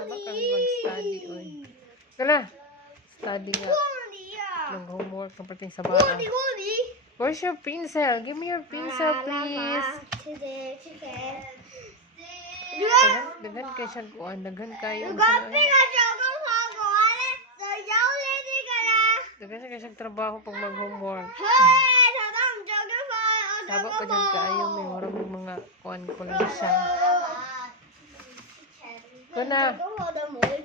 Sama kami mag-study, oy. Kala, study nga. Mag-homework ng pating sa baa. Where's your pencil? Give me your pencil, please. Daghan kayo siya kuhan. Daghan kayo. Daghan kayo siya trabaho pag mag-homework. Saba pa dyan kayo. May marami mga kuhan ko lang siya. Kuna.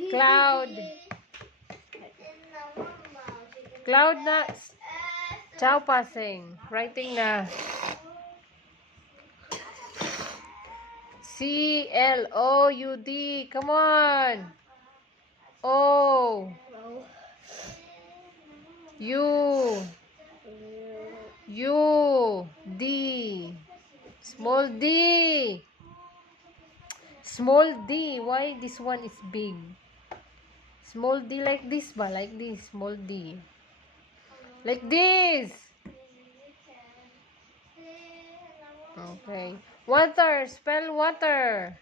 Cloud. Cloud na. Ciao, passing. Writing na. C-L-O-U-D. Come on. O. U-D. Small D. Small D. Why this one is big? Small D like this ba? Like this. Small D. Like this. Okay. Water. Spell water.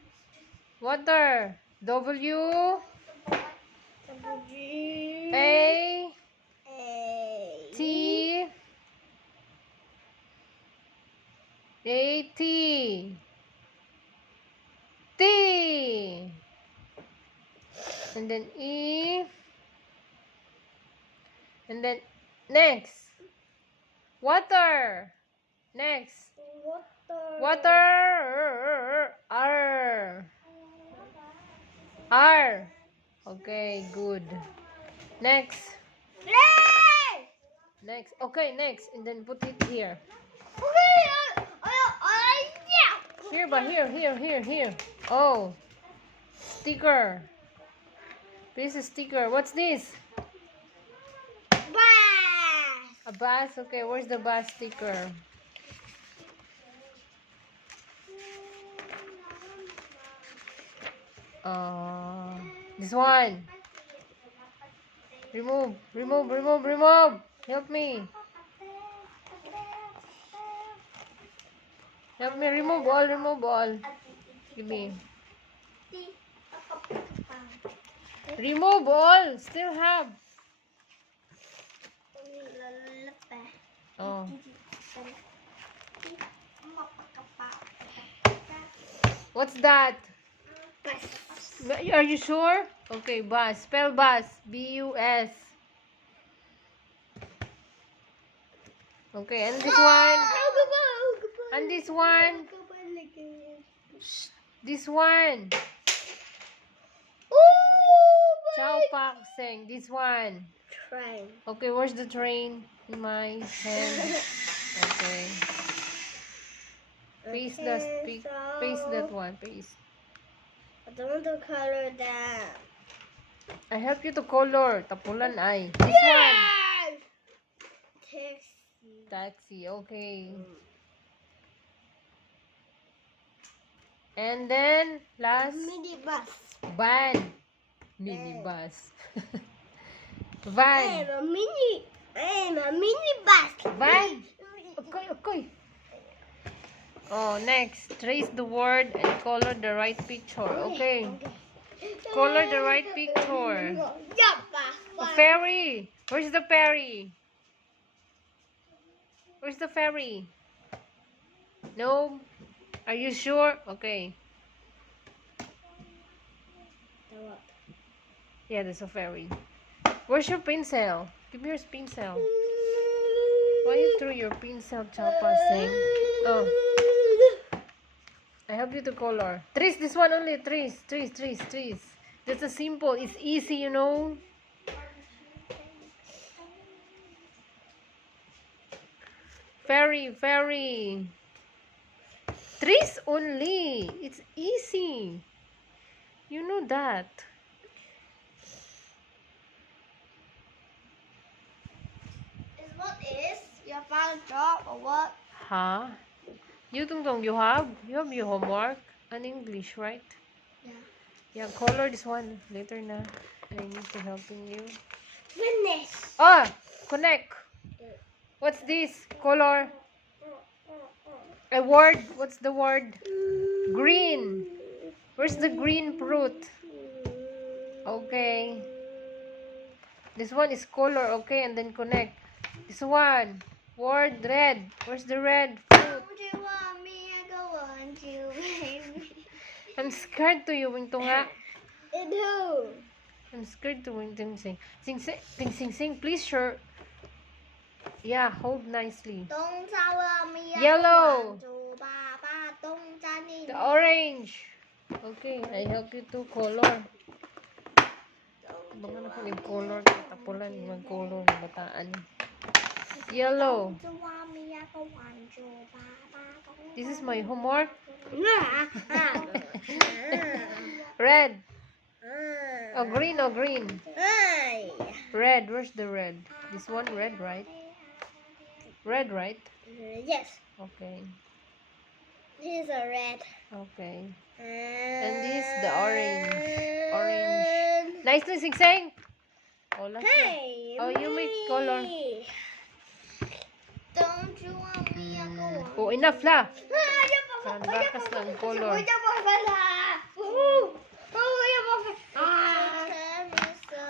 Water. W. A. T. A. T. T. And then E. And then next. Water. Next. Water. R. R. Okay, good. Next. Next. Okay, next. And then put it here. Here, but here. Oh. Sticker. This is sticker. What's this? A bus. Okay, where's the bus sticker? This one. Remove. Help me. Remove all. Give me. Remove all. Still have. Oh. What's that? Are you sure? Okay, bus. Spell bus. B-U-S. Okay, and this one. And this one. This one. Ciao, Pak Seng. This one. Train. Okay, where's the train? In my hand. Okay. Paste that one. Paste. I don't want to color that. I help you to color. Tapulan ay. This one. Taxi. Okay. And then last. Minibus. Van. Minibus. Van. I'm a minibus. Van. Okay. Oh, next. Trace the word and color the right picture. Okay. Color the right picture. A ferry. Where's the ferry? Where's the ferry? No? Are you sure? Okay. Yeah, there's a ferry. Where's your pencil? Give me your pencil. Why you threw your pencil, Chapa Sing? Oh. I help you to color. Trace this one only. Trace. That's a simple. It's easy, you know. Ferry. Trace only. It's easy. You know that. You found a job or what? Huh? You Tungtong, you have your homework on English, right? Yeah, color this one later na. I need to helping you. Finish. Connect. What's this? Color. A word. What's the word? Green. Where's the green fruit? Okay. This one is color, okay, and then connect. This one, word red. Where's the red fruit? Don't you want me? I go want you, baby. I'm scared to you, Wing Tunga. I do. I'm scared to Wing Ting Sing. Sing sing, ting sing sing, please, sure. Yeah, hold nicely. Don't tell me. Yellow. Don't tell me. The orange. Okay, I help you to color. Baka na kung color, tapulan, mag-color ng bataan. Yellow. Don't want me. I go want you, This is my homework. Papa. Red. Oh, green, oh, green. Hey. Red, where's the red? This one red, right? Red, right? Yes. Okay. This is a red. Okay. And this, the orange. Orange. Nicely, Sing Sing. Oh, last one. Hey. Oh, you make color. me. Don't you want me? I go want Oh, enough lah. Saan bakas na ang color.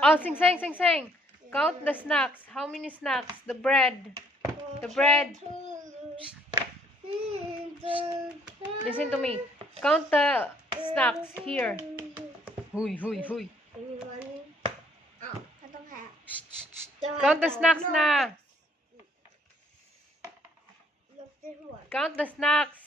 Oh, Sing Sing, Sing Sing. Count the snacks. How many snacks? The bread. The bread. Listen to me. Count the snacks here. Huy, huy, huy. Count the snacks na. Count the snacks.